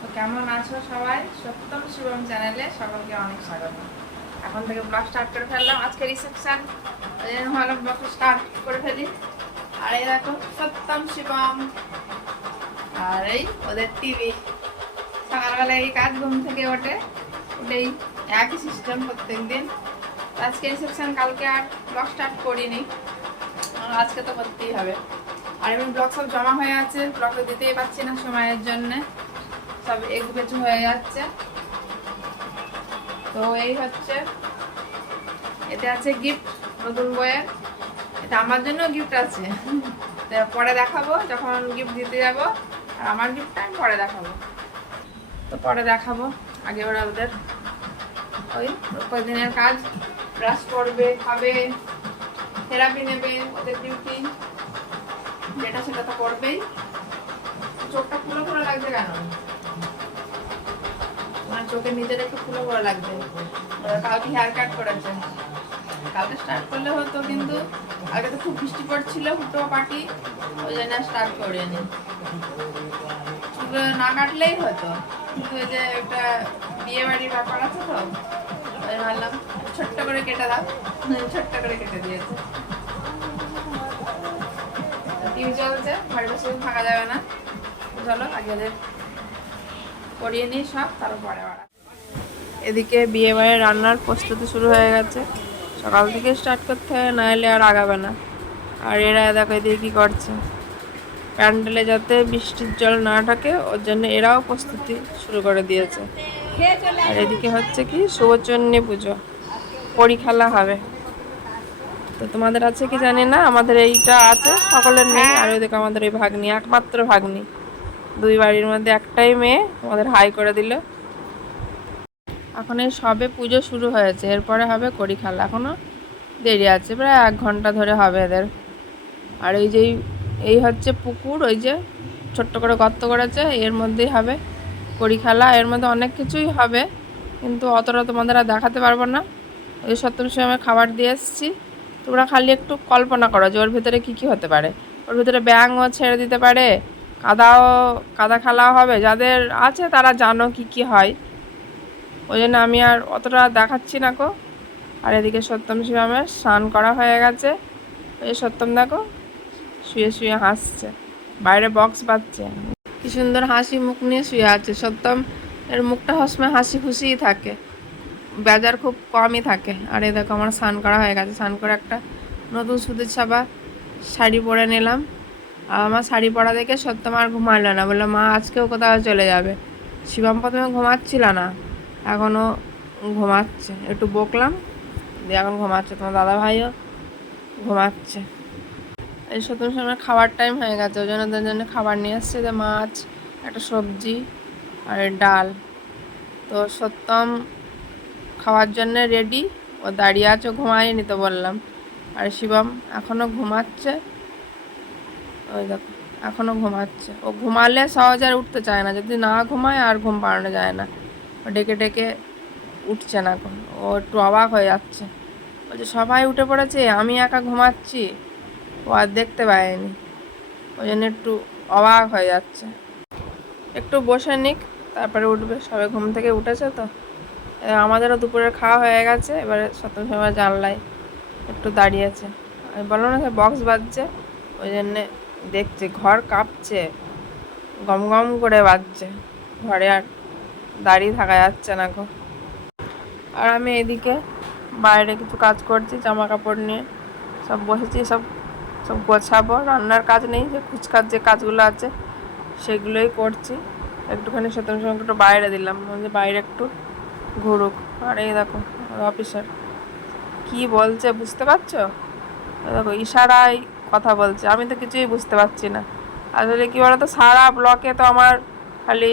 তো কেমন আছো সবাই? সত্যম শিবম চ্যানেলে সকলকে অনেক স্বাগত। এখন থেকে ব্লগ স্টার্ট করে ফেললাম। আজকে রিসেপশন, ওই জন্য ভাবলাম ব্লগ স্টার্ট করে ফেলি। আর এই দেখো সত্যম শিবম, আর এই ওদের টিভি। সকালবেলা এই কাজ, ঘুম থেকে উঠেই একই সিস্টেম প্রত্যেক দিন। আজকে রিসেপশন, কালকে আর ব্লগ স্টার্ট করিনি, আজকে তো করতেই হবে। আর এমনি ব্লগ সব জমা হয়ে আছে, ব্লগে দিতেই পারছি না সময়ের জন্যে, সব এগুলো হয়ে যাচ্ছে। তো এই হচ্ছে, এতে আছে গিফট নতুন বইয়ের। এটা আমার জন্য গিফট আছে, পরে দেখাবো যখন গিফট দিতে যাব। আর আমার গিফটটা আমি পরে দেখাবো, তো পরে দেখাবো। আগে ওদের ওই কয়েকদিনের কাজ, ব্রাশ করবে, খাবে, থেরাপি নেবে, ওদের ডিউটি যেটা সেটা তো করবেই। চোখটা ফুলো ফুলো লাগছে কেন? আমার চোখের নিচের একটু ফুলো ফুলো লাগছে। কালকে হেয়ার কাট করেছে, কালকে স্টার্ট করলে হতো, কিন্তু আগে তো খুব বৃষ্টি পড়ছিল, হুটো পাটি, ওই জন্য স্টার্ট করিনি। না কাটলেই হতো, কিন্তু ওই যে একটা বিয়ে বাড়ির ব্যাপার আছে, তো ওই ভাবলাম ছোট্ট করে কেটে দাও, ছোট্ট করে কেটে দিয়েছে। টিভি চলছে, ঘরে বসে থাকা যাবে না, চলো আগে করিয়ে নিই সব, তারপরে এদিকে বিয়ে বাড়ির রান্নার প্রস্তুতি শুরু হয়ে গেছে। সকাল থেকে স্টার্ট করতে হবে, না হলে আর আগাবে না। আর এরা দেখো এদিকে কী করছে, প্যান্ডেলে যাতে বৃষ্টির জল না ঢাকে ওর জন্য এরাও প্রস্তুতি শুরু করে দিয়েছে। আর এদিকে হচ্ছে কি শুভচন্নী পুজো, কড়ি খেলা হবে। তো তোমাদের আছে কি জানি না, আমাদের এইটা আছে, সকলের নেই। আর ওইদিকে আমাদের এই ভাগ্নি, একমাত্র ভাগ্নি, দুই বাড়ির মধ্যে একটাই মেয়ে, আমাদের হাই করে দিল। এখন এই সবে পুজো শুরু হয়েছে, এরপরে হবে কড়ি খেলা, এখনও দেরি আছে, প্রায় 1 ঘন্টা ধরে হবে এদের। আর এই যে এই হচ্ছে পুকুর, ওই যে ছোট্ট করে গর্ত করেছে, এর মধ্যেই হবে কড়ি খেলা। এর মধ্যে অনেক কিছুই হবে, কিন্তু অতটা তোমাদের আর দেখাতে পারবো না। ওই সপ্তমীর সময় খাবার দিয়ে এসেছি, তোমরা খালি একটু কল্পনা করো যে ওর ভিতরে কী কী হতে পারে। ওর ভিতরে ব্যাঙও ছেড়ে দিতে পারে, কাদা খেলাও হবে। যাদের আছে তারা জানো কী কী হয়, ওই জন্য আমি আর অতটা দেখাচ্ছি না কো। আর এদিকে সত্যম শিবমের স্নান করা হয়ে গেছে। ওই সত্যম দেখো শুয়ে শুয়ে হাসছে, বাইরে বক্স বাজছে, কি সুন্দর হাসি মুখ নিয়ে শুয়ে আছে। সত্যম এর মুখটা সবসময় হাসি খুশিই থাকে, বেজার খুব কমই থাকে। আর এই দেখো আমার স্নান করা হয়ে গেছে, স্নান করে একটা নতুন সুতির ছাপা শাড়ি পরে নিলাম। আর আমার শাড়ি পরা দেখে সত্যম আর ঘুমালো না, বললো মা আজকেও কোথাও চলে যাবে। শিবম প্রথমে ঘুমাচ্ছিল না, এখনও ঘুমাচ্ছে, একটু বকলাম দিয়ে এখন ঘুমাচ্ছে। তোমার দাদা ভাইও ঘুমাচ্ছে। এই সত্যম সময় খাবার টাইম হয়ে গেছে, ওই জন্য তার জন্য খাবার নিয়ে এসছে, যে মাছ, একটা সবজি আর ডাল। তো সত্যম খাওয়ার জন্য রেডি, ও দাঁড়িয়ে আছে, ঘুমায়নি তো বললাম। আর শিবম এখনও ঘুমাচ্ছে, ওই দেখো এখনও ঘুমাচ্ছে। ও ঘুমালে সহজে আর উঠতে চায় না, যদি না ঘুমায় আর ঘুম পাড়ানো যায় না। ও ডেকে ডেকে উঠছে না, এখন ও একটু অবাক হয়ে যাচ্ছে, বলছে সবাই উঠে পড়েছে, আমি একা ঘুমাচ্ছি। ও আর দেখতে পায়নি, ওই জন্য একটু অবাক হয়ে যাচ্ছে। একটু বসে নিক, তারপরে উঠবে, সবে ঘুম থেকে উঠেছে তো। আমাদেরও দুপুরের খাওয়া হয়ে গেছে, এবারে সত্যম সময় জানলায় একটু দাঁড়িয়েছে। আমি বললাম না, বক্স বাজছে, ওই জন্যে দেখছে, ঘর কাঁপছে, গম গম করে বাজছে, ঘরে আর দাঁড়িয়ে থাকা যাচ্ছে না গো। আর আমি এদিকে বাইরে কিছু কাজ করছি, জামা কাপড় নিয়ে সব বসেছি, সব গোছাবো। রান্নার কাজ নেই, যে কুচকার যে কাজগুলো আছে সেগুলোই করছি। একটুখানি সত্যম সঙ্গে একটু বাইরে দিলাম, যে বাইরে একটু ঘুরুক। আর এই দেখো অফিসার কি বলছে বুঝতে পারছো? দেখো ইশারায় কথা বলছে, আমি তো কিছুই বুঝতে পারছি না। আসলে কী বলতো, সারা ব্লকে তো আমার খালি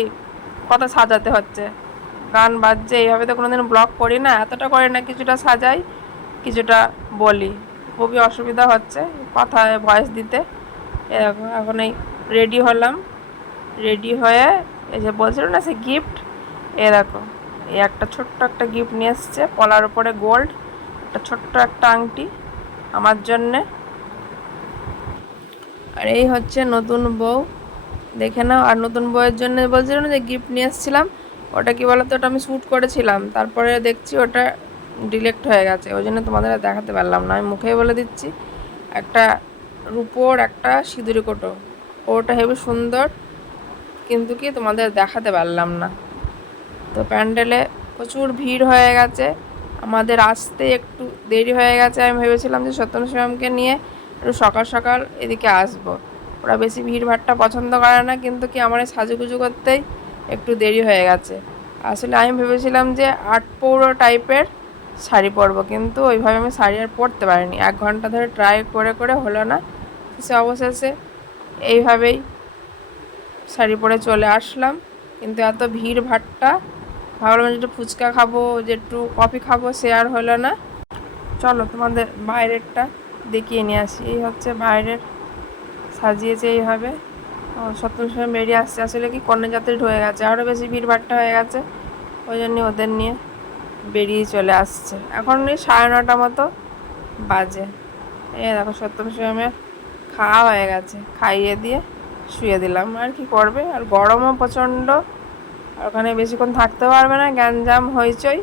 কথা সাজাতে হচ্ছে, গান বাজছে, এইভাবে তো কোনোদিন ব্লগ করি না, এতটা করি না, কিছুটা সাজাই কিছুটা বলি, খুবই অসুবিধা হচ্ছে কথায় ভয়েস দিতে। এরকম এখন এই রেডি হলাম, রেডি হয়ে এই যে বলছিল না সে গিফট, এ দেখো এই একটা ছোট্ট একটা গিফট নিয়ে এসছে, পলার ওপরে গোল্ড, একটা ছোট্ট একটা আংটি আমার জন্যে। আর এই হচ্ছে নতুন বউ, দেখে নাও। আর নতুন বইয়ের জন্য বলছিল না যে গিফট নিয়ে এসেছিলাম, ওটা কি বলতো, ওটা আমি শ্যুট করেছিলাম, তারপরে দেখছি ওটা ডিলেক্ট হয়ে গেছে, ওই জন্য তোমাদের আর দেখাতে পারলাম না। আমি মুখেই বলে দিচ্ছি, একটা রুপোর একটা সিঁদুরি কোটো, ওটা হেবি সুন্দর, কিন্তু কি তোমাদের দেখাতে পারলাম না। তো প্যান্ডেলে প্রচুর ভিড় হয়ে গেছে, আমাদের আসতে একটু দেরি হয়ে গেছে। আমি ভেবেছিলাম যে সত্যম শিবমকে নিয়ে একটু সকাল সকাল এদিকে আসবো, ওরা বেশি ভিড় ভাড়টা পছন্দ করে না, কিন্তু কি আমার এই সাজুগুজু করতেই একটু দেরি হয়ে গেছে। আসলে আমি ভেবেছিলাম যে আটপৌরো টাইপের শাড়ি পরবো, কিন্তু ওইভাবে আমি শাড়ি আর পরতে পারিনি। 1 ঘন্টা ধরে ট্রাই করে করে হলো না, সে অবশেষে এইভাবেই শাড়ি পরে চলে আসলাম। কিন্তু এত ভিড় ভাট্টা, ভাবলাম যে একটু ফুচকা খাবো, যে একটু কফি খাবো, সে আর হলো না। চলো তোমাদের বাইরেরটা দেখিয়ে নিয়ে আসি। এই হচ্ছে বাইরের, সাজিয়েছে এইভাবে। সত্যম সময় বেরিয়ে আসছে, আসলে কি কন্যাযাত্রী ঢুকে গেছে, আরও বেশি ভিড় ভাট্টা হয়ে গেছে, ওই জন্য ওদের নিয়ে বেরিয়ে চলে আসছে। এখন এই 9:30 মতো বাজে। এই দেখো সত্যম শিবমের খাওয়া হয়ে গেছে, খাইয়ে দিয়ে শুয়ে দিলাম। আর কি করবে, আর গরমও প্রচণ্ড, আর ওখানে বেশিক্ষণ থাকতে পারবে না, গ্যাঞ্জাম হইচই।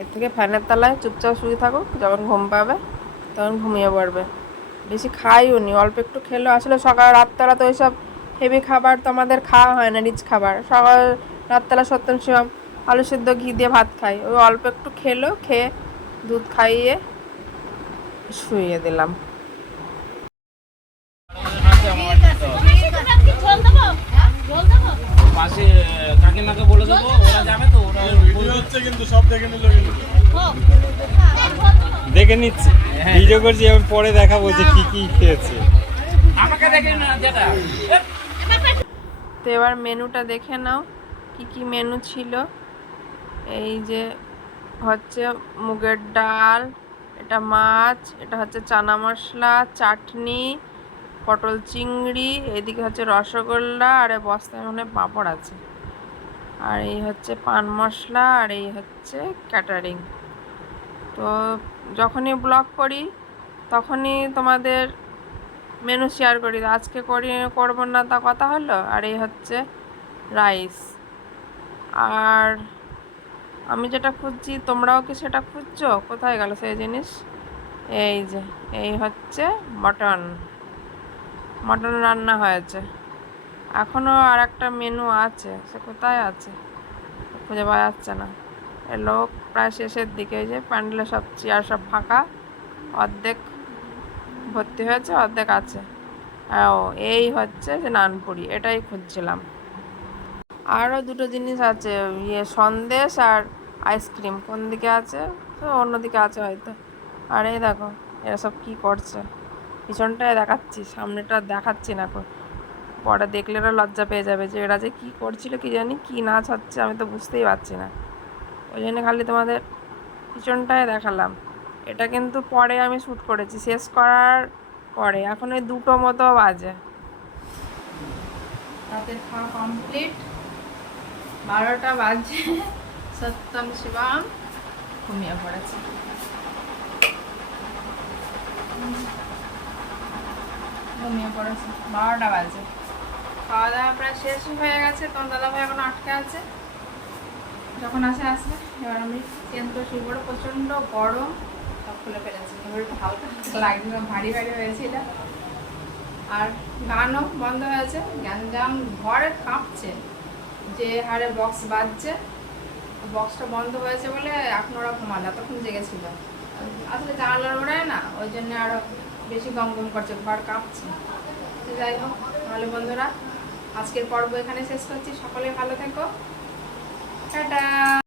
এর থেকে ফ্যানের তলায় চুপচাপ শুয়ে থাকুক, যখন ঘুম পাবে তখন ঘুমিয়ে পড়বে। বেশি খাইও নি, অল্প একটু খেলো। আসলে সকাল রাতবেলা তো ওইসব হেভি খাবার তো আমাদের খাওয়া হয় না, রিচ খাবার। সকাল রাতবেলা সত্যম শিবম আলু সিদ্ধ ঘি দিয়ে ভাত খাই, ওই অল্প একটু খেলো, খেয়ে দুধ খাইয়ে শুইয়ে দিলাম। পাশে কাকিমাকে বলে দেবো, ওরা যাবে তো, ওরা হচ্ছে কিন্তু সব দেখে নিল, দেখে নিচ্ছি, ভিডিও করছি, এবার পরে দেখাবো যে কি কি খেয়েছে। আমাকে দেখে না যেটা। তো এবার মেনুটা দেখে নাও, কি কি মেনু ছিল। এই যে হচ্ছে মুগের ডাল, এটা মাছ, এটা হচ্ছে চানা মশলা, চাটনি, পটল চিংড়ি, এদিকে হচ্ছে রসগোল্লা, আর বস্তায় মনে হয় পাঁপড় আছে, আর এই হচ্ছে পান মশলা, আর এই হচ্ছে ক্যাটারিং। তো যখনই ব্লগ করি তখনই তোমাদের মেনু শেয়ার করি, আজকে করবো না তা কথা হলো। আর এই হচ্ছে রাইস। আর আমি যেটা খুঁজছি, তোমরাও কি সেটা খুঁজছো? কোথায় গেল সেই জিনিস? এই যে, এই হচ্ছে মটন, মটন রান্না হয়েছে। এখনও আর একটা মেনু আছে, সে কোথায় আছে খুঁজে পাওয়া যাচ্ছে না। এ লোক প্রায় শেষের দিকে, যে প্যান্ডেলে সব চেয়ার সব ফাঁকা, অর্ধেক ভর্তি হয়েছে, অর্ধেক আছে। ও এই হচ্ছে যে নানপুরি, এটাই খুঁজছিলাম। আরও দুটো জিনিস আছে, সন্দেশ আর আইসক্রিম। কোন দিকে আছে? তো অন্যদিকে আছে হয়তো। আর এই দেখো এরা সব কী করছে, পিছনটায় দেখাচ্ছি, সামনেটা দেখাচ্ছি না, পরে দেখলে এরা লজ্জা পেয়ে যাবে যে এরা যে কী করছিল, কি জানি কী নাচ হচ্ছে, আমি তো বুঝতেই পারছি না, ওই জন্য খালি তোমাদের পিছনটায় দেখালাম। এটা কিন্তু পরে আমি শ্যুট করেছি, শেষ করার পরে। এখন ওই 2টো মতো বাজে। তাদের খাওয়া কমপ্লিট, 12টা বাজে। সত্যম শিবম ঘুমিয়ে পড়েছে। ঘুমিয়ে পড়েছে, 12টা বাজে। খাওয়া দাওয়া প্রায় শেষ হয়ে গেছে, তোমার দাদাভাই এখন আটকে আছে, যখন আসে আসবে। এবার আমি চেঞ্জ করে শুয়ে পড়ে, প্রচণ্ড গরম, সব খুলে ফেলেছি। এবার একটু হালকা হালকা লাগছিল, ভারী ভারী হয়েছিল। আর গানও বন্ধ হয়েছে, গ্যাঞ্জাম ঘরে কাঁপছে, যে হারে বক্স বাজছে। বক্সটা বন্ধ হয়েছে বলে এখন ওরা ঘুমালো, এতক্ষণ জেগেছিল। আসলে জানালার ওড়ায় না, ওই জন্য আরও বেশি গম গম করছে, ঘর কাঁপছে। যাই হোক, তাহলে বন্ধুরা আজকের পর্ব এখানে শেষ করছি। সকলে ভালো থেকো, টাটা।